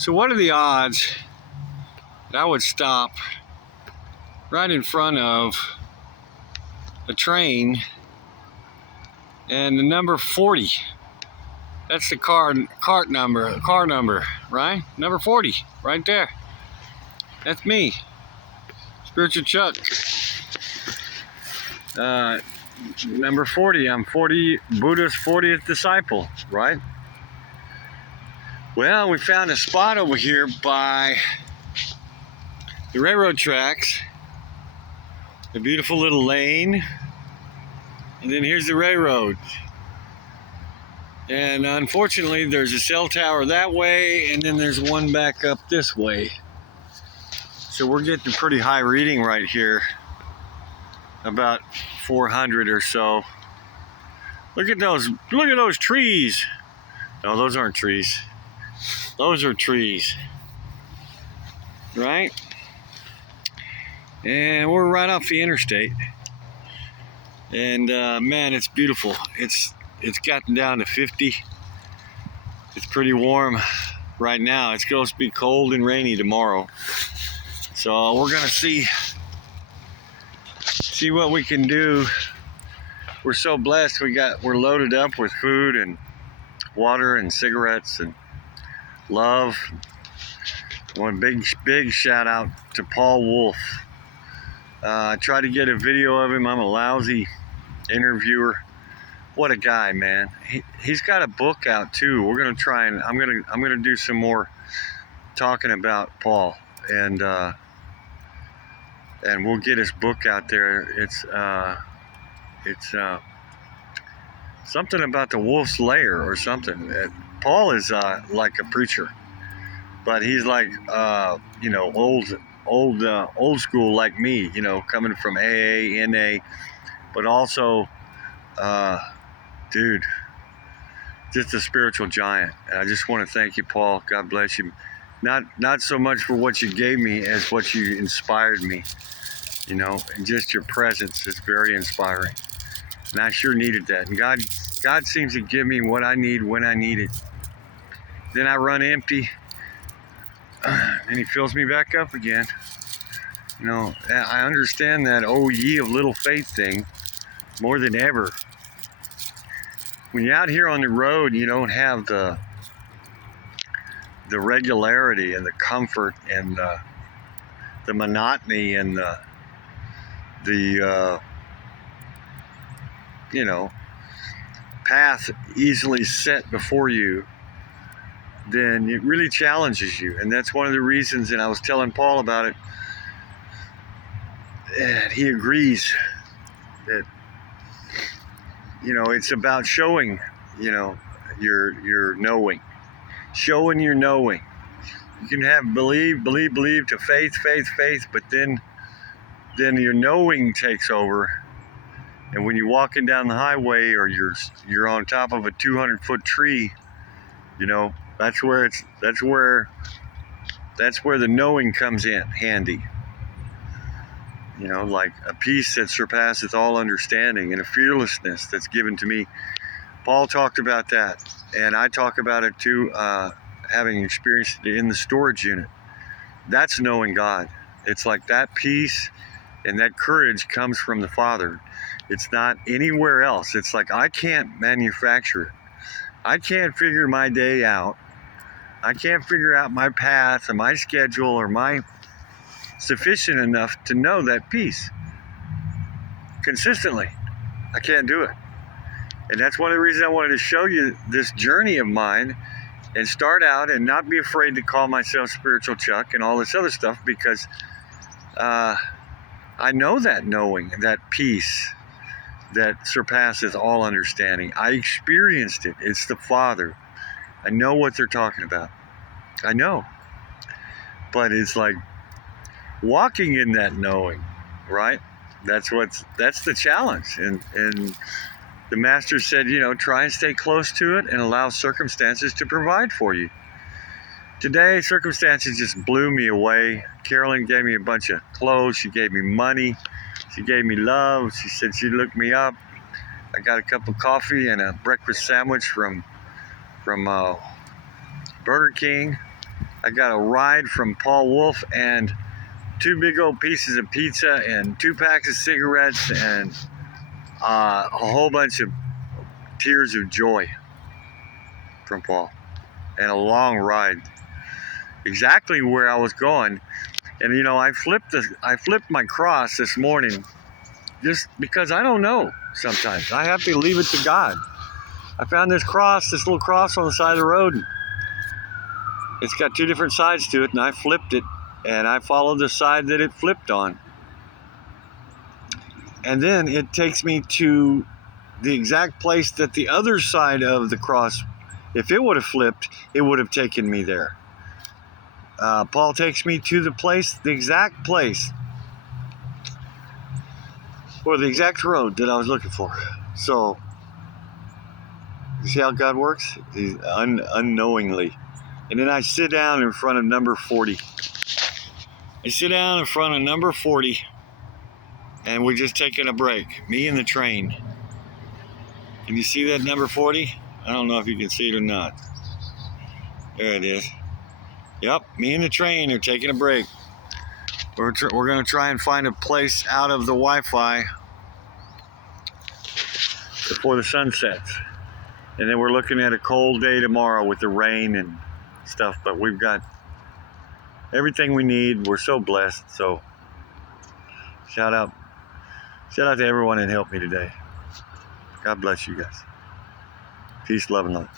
So what are the odds that I would stop right in front of a train and the number 40? That's the car number, right? Number 40, right there. That's me, Spiritual Chuck. Number 40, I'm Buddha's 40th disciple, right? Well, we found a spot over here by the railroad tracks, a beautiful little lane, and then here's the railroad. And unfortunately, there's a cell tower that way, and then there's one back up this way. So we're getting a pretty high reading right here, about 400 or so. Look at those trees. No, those aren't trees. Those are trees, right? And we're right off the interstate. And man, it's beautiful. It's gotten down to 50. It's pretty warm right now. It's supposed to be cold and rainy tomorrow. So we're gonna see what we can do. We're so blessed. We're loaded up with food and water and cigarettes and love. One big shout out to Paul Wolf. I tried to get a video of him. I'm a lousy interviewer. What a guy, man. He's got a book out too. We're gonna try and I'm gonna do some more talking about Paul, and we'll get his book out there. It's something about the Wolf's Lair or something. Paul is like a preacher, but he's like old school like me, coming from AA, NA, but also dude, just a spiritual giant. And I just want to thank you, Paul. God bless you. Not so much for what you gave me as what you inspired me, and just your presence is very inspiring. And I sure needed that. And God seems to give me what I need when I need it. Then I run empty, and he fills me back up again. I understand that "O ye of little faith" thing more than ever. When you're out here on the road, you don't have the regularity and the comfort and the monotony and the path easily set before you. Then it really challenges you, and that's one of the reasons. And I was telling Paul about it, and he agrees that it's about showing your knowing, showing your knowing. You can have believe to faith, but then your knowing takes over. And when you're walking down the highway, or you're on top of a 200-foot tree, that's where the knowing comes in handy. Like a peace that surpasseth all understanding, and a fearlessness that's given to me. Paul talked about that, and I talk about it too, having experienced it in the storage unit. That's knowing God. It's like that peace and that courage comes from the Father. It's not anywhere else. It's like I can't manufacture it. I can't figure my day out. I can't figure out my path or my schedule or my sufficient enough to know that peace consistently. I can't do it. And that's one of the reasons I wanted to show you this journey of mine and start out and not be afraid to call myself Spiritual Chuck and all this other stuff, because I know that knowing, that peace that surpasses all understanding. I experienced it. It's the Father. I know what they're talking about. I know. But it's like walking in that knowing, right? That's the challenge. And the Master said, try and stay close to it and allow circumstances to provide for you. Today, circumstances just blew me away. Carolyn gave me a bunch of clothes. She gave me money. She gave me love. She said she'd look me up. I got a cup of coffee and a breakfast sandwich from Burger King. I got a ride from Paul Wolf and 2 big old pieces of pizza and 2 packs of cigarettes and a whole bunch of tears of joy from Paul, and a long ride exactly where I was going. And you know, I flipped my cross this morning just because I don't know. Sometimes I have to leave it to God. I found this little cross on the side of the road. And it's got 2 different sides to it, and I flipped it, and I followed the side that it flipped on. And then it takes me to the exact place that the other side of the cross, if it would have flipped, it would have taken me there. Paul takes me to the exact place, or the exact road that I was looking for. So, you see how God works? He's unknowingly. And then I sit down in front of number 40. And we're just taking a break. Me and the train. Can you see that number 40? I don't know if you can see it or not. There it is. Yep, me and the train are taking a break. We're going to try and find a place out of the Wi-Fi before the sun sets. And then we're looking at a cold day tomorrow with the rain and stuff. But we've got everything we need. We're so blessed. So shout out to everyone that helped me today. God bless you guys. Peace, love, and light.